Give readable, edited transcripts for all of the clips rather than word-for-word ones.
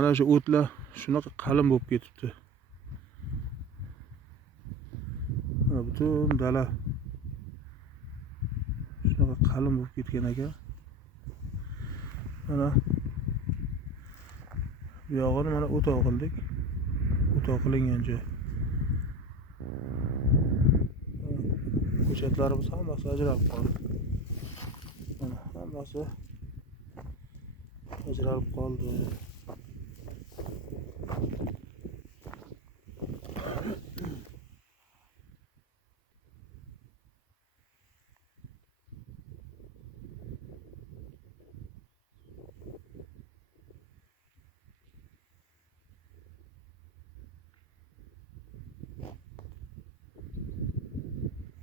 Mana shu o'tlar shunaqa qalin bo'lib ketibdi. Mana butun dala shunaqa qalin bo'lib ketgan ekan. Mana bu yog'ini mana o'toq qildik. O'toq qilingan joy. Ko'chatlarimiz hammasi ajralib qoldi. Mana hammasi ajralib qoldi.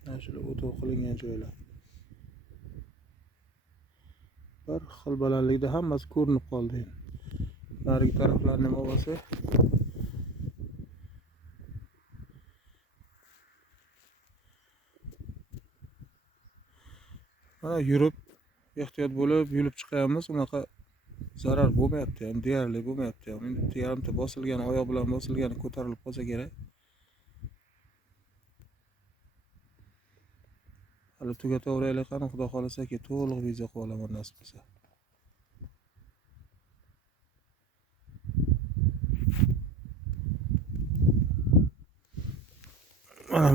Mana shu o'toq qilingan joylar. Bir xil balandlikda hammasi ko'rinib qoldi. Narigi taraflarni ham olsa mana yurib ehtiyot bo'lib yurib chiqamiz. Unaqa zarar bo'lmayapti ham, deyarli bo'lmayapti ham. Endi bitta yarimta bosilgan, oyoq bilan bosilgani ko'tarilib qolsa kerak. Hali tugataveraylik, qani xudo xohlasa ki to'liq video qilib olaman nasib qilsa.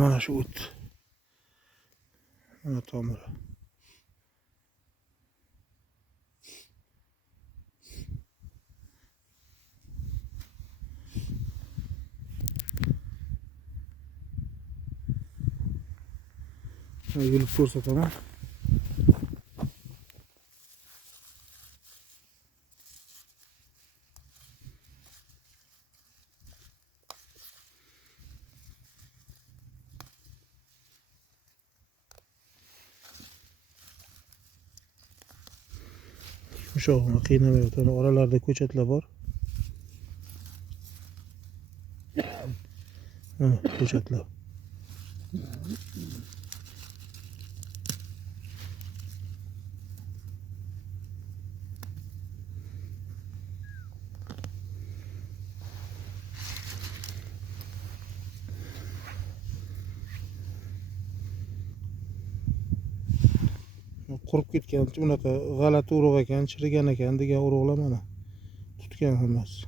Mana shu o't. Mana tomiri. Yurib ko'rsataman. Yumshog'ini qiynamayotgan oralarda ko'chatlar bor. Mana ko'chatlar. Qurib ketgan, unaqa g'alati urug' ekan, chirigan ekan degan urug'lar mana tutgan hammasi.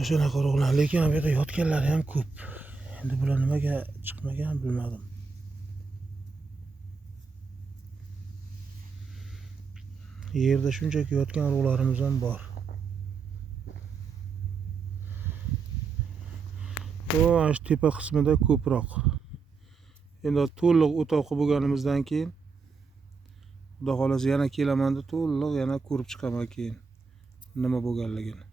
O'shanaqa urug'lar, lekin bu yerda yotganlari ham ko'p. Endi bular nimaga chiqmagan bilmadim. Yerda shunchaki yotgan urug'larimiz ham bor. Bu ash tepa qismida ko'proq. Endi to'liq o'toq bo'lganimizdan keyin xudo xolasa yana kelaman deb to'liq yana ko'rib chiqaman keyin nima bo'lganligini.